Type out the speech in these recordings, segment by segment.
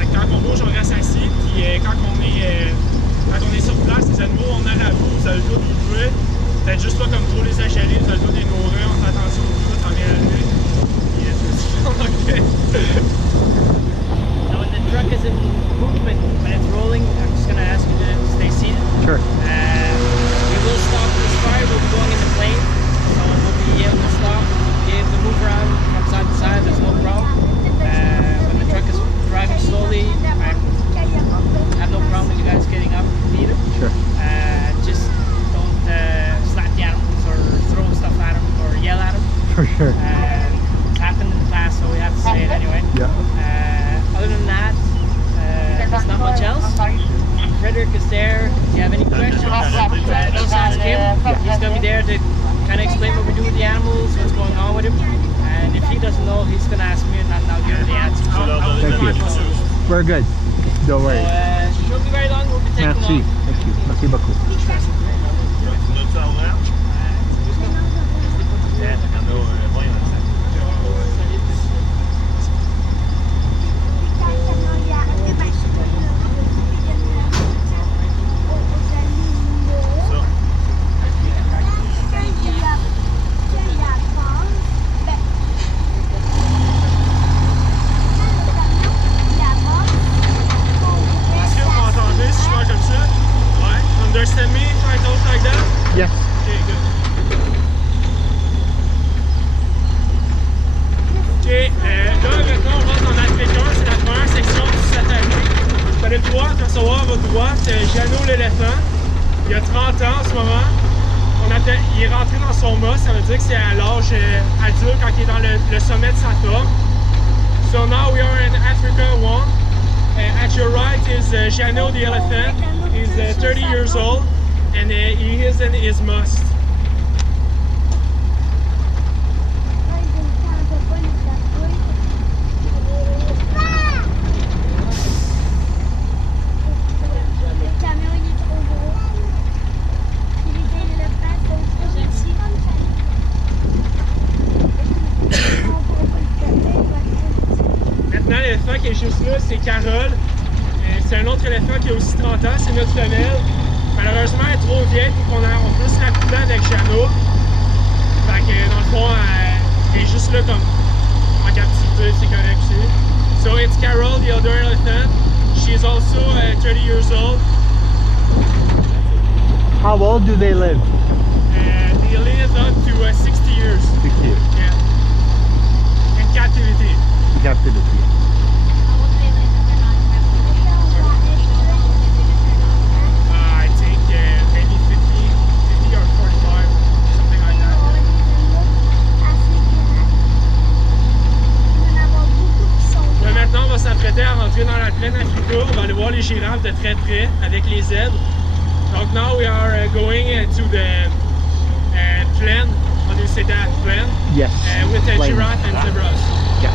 Fait que quand on bouge, on reste assis. Puis quand on est sur place, les animaux, on a à vous, vous avez le droit de vous jouer. Faites juste pas comme trop les achaler, vous avez le droit de les nourrir, on fait attention au tout, on vient à lui. Puis okay. Now when the truck is in movement, when it's rolling, I'm just going to ask you to stay seated. Sure. We will stop this fire, we'll be going in the plane. So we'll be able to stop, be able to move around from side to side, there's no problem. When the truck is driving slowly, I have no problem with you guys getting up either. Sure. Just don't slap the animals or throw stuff at them or yell at them. For sure. It's happened in the past, so we have to say it anyway. Yeah. Other than that, there's not much else. Frederick is there. If you have any questions, just ask him. He's going to be there to kind of explain what we do with the animals, what's going on with him. And if he doesn't know, he's going to ask me and I'll give him the answer. Thank you. We're good. Don't worry. So, shouldn't be very long. We'll be taking Merci. off. Thank you. Merci beaucoup. Understand me if I talk like that? Yes. Okay, good. Ok, là maintenant on rentre en Afrique 1, c'est la première section du safari. Vous allez pouvoir recevoir à votre droite Jeannot l'éléphant. Il a 30 ans en ce moment. Il est rentré dans son mât, ça veut dire que c'est à l'âge adulte quand il est dans le sommet de sa forme. So now we are in Africa 1. At your right is Jeannot the elephant. He's 30 years old and he is in his must. Maintenant, l'éléphant qui est juste là, c'est Carole. C'est un autre éléphant qui a aussi 30 ans, c'est notre femelle. Malheureusement, elle est trop vieille pour qu'on puisse la couler avec Jeannot. Fait que dans le fond, elle est juste là comme en captivité, c'est correct aussi. So it's Carol, the other elephant. She is also 30 years old. How old do they live? They live up to 60 years. 60 years. Yeah. In captivity. Captivity. I think maybe 50 or 45, something like that. Ouais, maintenant, on va s'apprêter à rentrer dans la plaine Africa. On va aller voir les girafes de très près avec les zèbres. Donc, now we are going to the plain. How do you say that? Plain? Yes. With the Plain. giraffe and zebras. Yeah.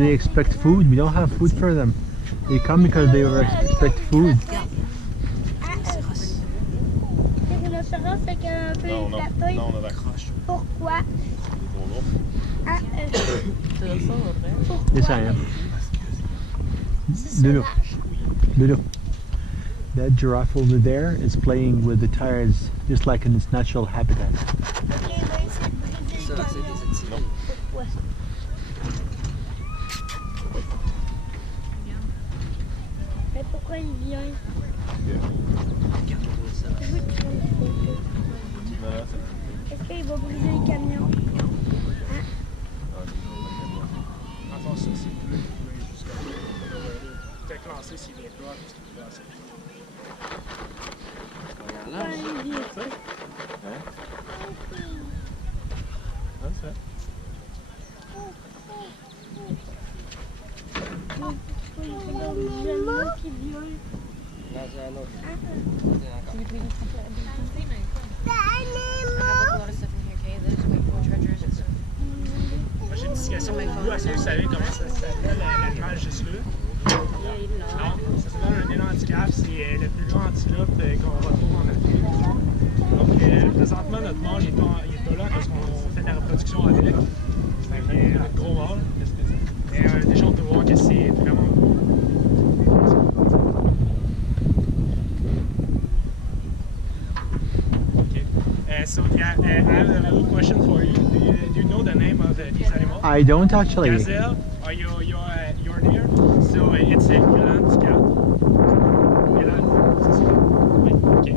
Do they expect food? We don't have food for them. They come because they expect food. Rhinocéros avec un peu de la feuille. Non, on accroche. Pourquoi? Yes, I am. Lulu. Lulu. That giraffe over there is playing with the tires just like in its natural habitat. Pourquoi? Mais pourquoi il vient? Est-ce qu'il va briser le camion? Enfin, ça, c'est bleu. Jusqu'à peut-être lancer s'il vient pas, parce qu'il peut lancer. Moi, j'ai une discussion avec vous. Est-ce que vous savez comment ça s'appelle l'animal juste là? Non, ça s'appelle un élantigraphe. C'est le plus grand antilope qu'on retrouve en Afrique. Donc, présentement, notre mâle n'est pas là parce qu'on fait de la reproduction avec. C'est un gros mâle. Mais déjà, on peut voir que c'est vraiment gros. Okay. So, yeah, I have a little question for you. Do you know the name of these animals? I don't actually. Gazelle, you're near. So it's a Eland cat. Eland, c'est ça? Oui, ok.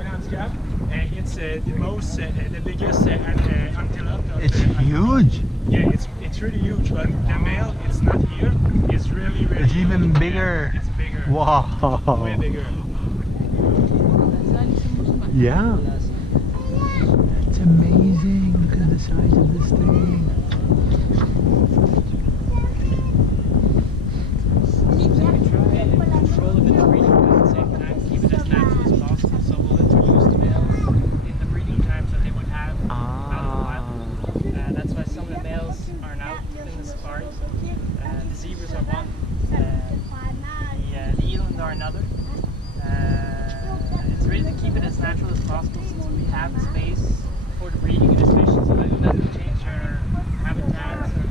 Eland cat. It's the biggest antelope. It's huge. Yeah, it's really huge, but the male, it's not here. It's really, really It's even huge. bigger. It's bigger. Wow. Way bigger. Yeah. It's amazing. Look at the size of this thing. Control of it in the breeding, but at the same time keep it as natural as possible. So we'll introduce the males in the breeding times that they would have out of the wild. That's why some of the males aren't out in the safaris. The zebras are one, the eland are another. It's really to keep it as natural as possible since we have the space for the breeding and especially so that it doesn't change their habitats or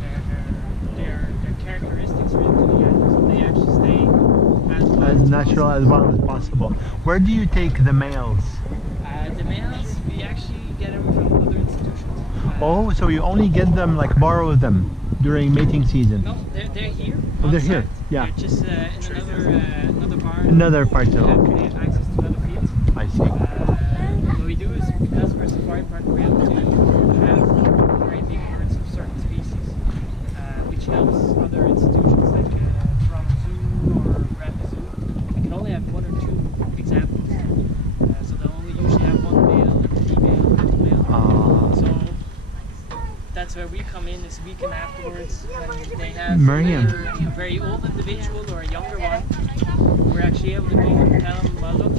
their characteristics really to the animals. So they actually stay As natural as well as possible. Where do you take the males? The males, we actually get them from other institutions. Oh, so you only get them, like borrow them during mating season? No, they're here. Oh, on they're site. here, yeah. They're just in another barn. Another part We of have access to other fields. I see. What we do is, because we're a safari park, we're able to have very big herds of certain species, which helps other institutions like Toronto Zoo or Bradley Zoo. They can only have one or two examples, so they'll only usually have one male and a female and two male. So that's where we come in this weekend afterwards when they have Miriam. either a very old individual or a younger one. We're actually able to go and tell them, well, look, if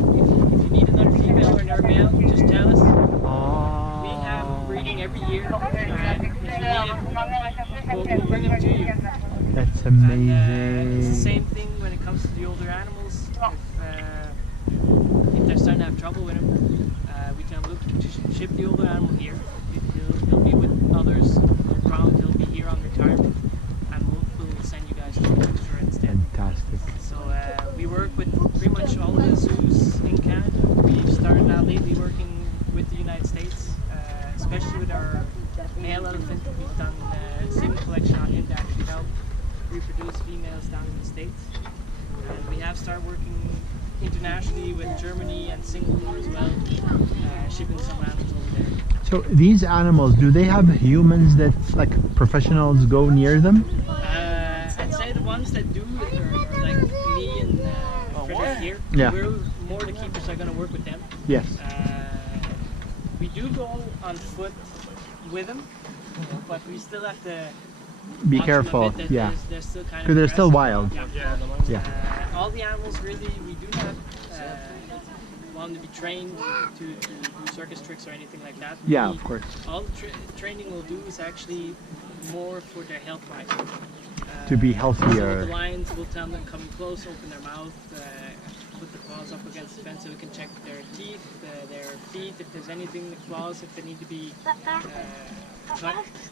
you need another female or another male, just tell us. Oh. We have breeding every year, and if you need it, we'll bring them to you. That's And, amazing. it's the same thing when it comes to the older animals. If they're starting to have trouble with them, we can look to ship the older animal here. He'll be with others, no problem. He'll be here on retirement, and we'll send you guys to register instead. Fantastic. So we work with pretty much all of the zoos in Canada. We've started now lately working with the United States, especially with our male elephant. We've done semen collection on him to actually help reproduce females down in the States. And we have started working internationally with Germany and Singapore as well, shipping some animals over there. So these animals, do they have humans that, like professionals, go near them? I'd say the ones that do it are like me and Frederick here. Yeah. We're more the keepers are going to work with them. Yes. We do go on foot with them, but we still have to Be watch them a careful. bit that Yeah. they're still kind of Because they're still aggressive. wild. Yeah. Yeah. All the animals really, we do not want them to be trained to do circus tricks or anything like that. Yeah, We- of course. All the training we'll do is actually more for their health wise. To be So healthier. the lions will tell them coming close, open their mouth, put the claws up against the fence so we can check their teeth, their feet, if there's anything in the claws, if they need to be cut.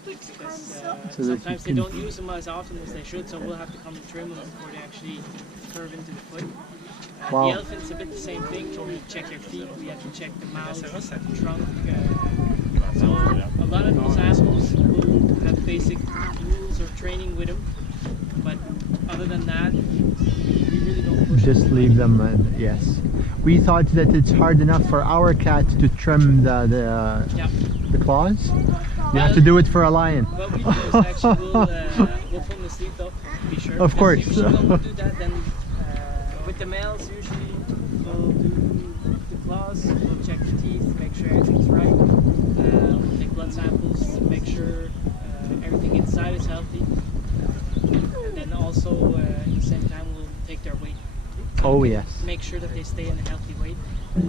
Because So that sometimes you they can- don't use them as often as they should, so we'll have to come and trim them before they actually curve into the foot. Wow. The elephant's a bit the same thing. We check their feet, we have to check the mouth, trunk. So a lot of those animals will have basic rules or training with them, but other than that, we really don't push Just them. leave them, yes. We thought that it's hard enough for our cat to trim Yeah. the claws. You have to do it for a lion. What we do is actually we'll put them to sleep though, to be sure. Of because course. Usually when we do that, then with the males, usually we'll do the claws, we'll check the teeth, make sure everything's right. We'll take blood samples to make sure everything inside is healthy. And then also at the same time we'll take their weight. Oh yes. Make sure that they stay in a healthy weight.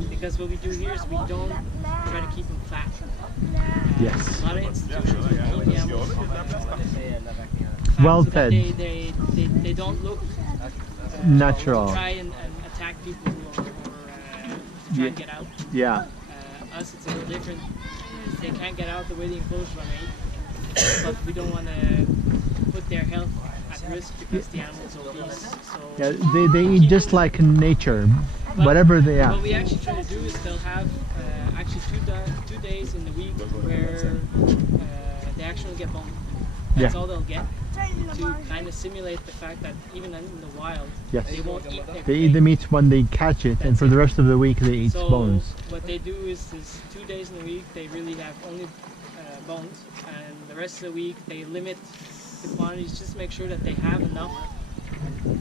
Because what we do here is we don't try to keep them fat. Yes. A lot of institutions will keep the animals Well so that fed. they don't look Natural. try and attack people or try and get out. Yeah. Us, it's a little different. They can't get out the way the enclosures are made, but we don't want to put their health at risk because the animal's obese. So Yeah, they eat just like in nature. But Whatever they what are. we actually try to do is they'll have actually two days in the week where they actually get boned. That's Yeah. all they'll get to kind of simulate the fact that even in the wild, Yes. they won't eat their They eat the meat when they catch it, and for the rest of the week they eat So bones. what they do is 2 days in the week they really have only bones, and the rest of the week they limit the quantities just to make sure that they have enough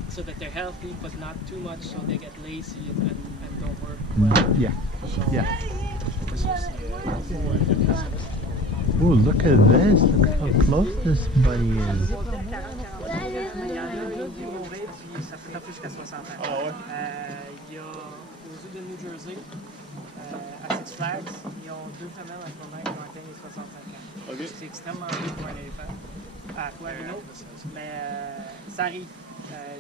so that they're healthy but not too much so they get lazy and don't work well. Yeah. So, Yeah. Oh, look at this. Look how close this buddy is. Il y en a un qui vit au Bay, puis ça peut faire jusqu'à 60 ans. Ah ouais? Il y a aux zoo de New Jersey, à Six Flags, ils ont 2 femelles à ce moment qui ont atteint les 65 ans. Ok. C'est extrêmement vieux pour un éléphant. Ah, quoi, une autre? Mais ça arrive.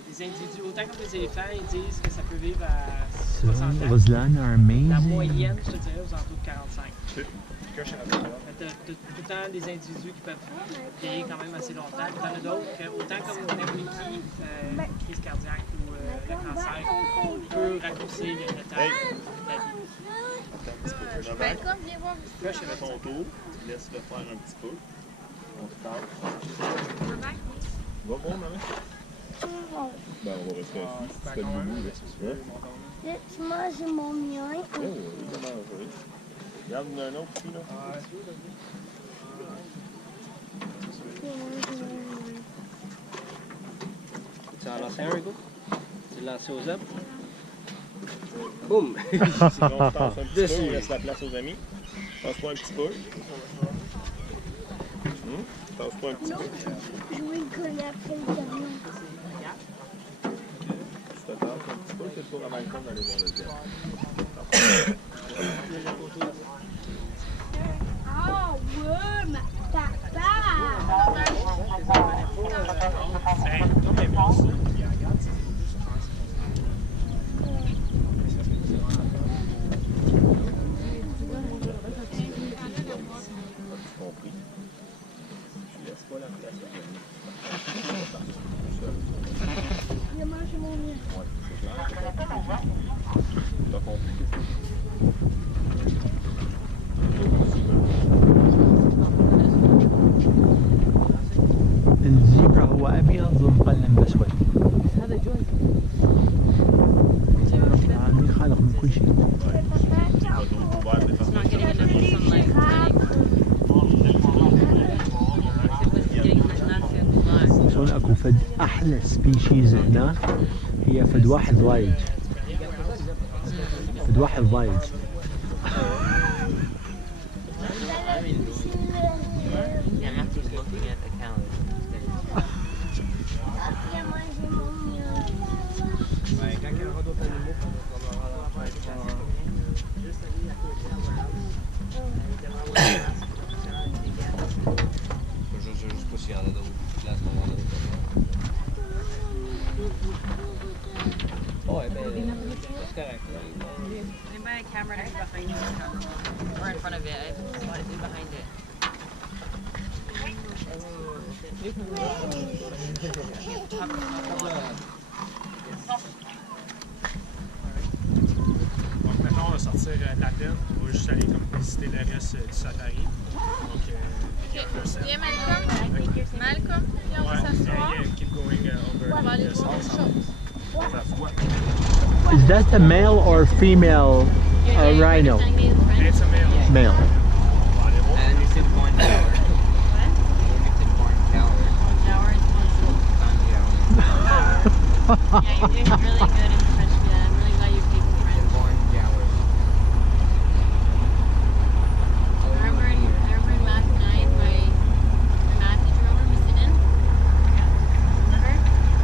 Des individus, autant que les éléphants, ils disent que ça peut vivre à 60 ans. Ruslan are La amazing. moyenne, je te dirais, aux alentours de 45. Ok. T'as tout le temps des individus qui peuvent vieillir quand même assez longtemps. T'en as d'autres que, autant comme Wiki, crise cardiaque ou le cancer, peut raccourcir le temps Hey. de la vie. Ben, comme je vais voir. Fais ton tour, tu laisses le faire un petit peu. On te parle. Va voir, maman. Ben, on va rester assis. Tu fais le boulot, là, si tu veux. Tu manges mon mien. Oh, oui, il va manger. Regarde, il y en a un autre ici, là. Tu en lances un, Rico? Tu le lances aux hommes? Boum! Sinon, on passe un petit peu, on laisse la place aux amis. Passe-toi un petit peu. Passe-toi un petit peu. Je vais le coller après le camion. Tu te passes un petit peu, c'est le tour à balcon d'aller voir le ciel. Ah ouais, ma papa! Non, mais bon, ça. Compris. Je laisse pas la place aux amis. Je mange mon mien. Ouais, c'est clair. T'as compris qu'est-ce que الزيبرا هو أبيض ومقلم بأسود. هذا جوز. عاملين خالق من كل شيء. It's not getting enough sunlight. هون اكو فد احلى سبيشيز هنا هي فد واحد ضايج. فد واحد ضايج. Yeah, I'm just looking at the calendar. Je mange mon mien. Quand il y aura d'autres animaux, Je sais pas si regardais d'autres places à ce moment-là. Ouais, ben, c'est correct. Anybody camera that's behind you? Or in front of it. I want to be behind it. Donc maintenant on va sortir de la plaine, on va juste aller comme visiter le reste du safari. Donc Viens Malcolm, viens, on va s'asseoir. Keep going On va aller over voir autre chose. Is that the male or female rhino? It's a male. Male. On va aller voir. And you see the corn tower. What? You see the corn tower. Tower is one. Yeah. Yeah, you're doing really good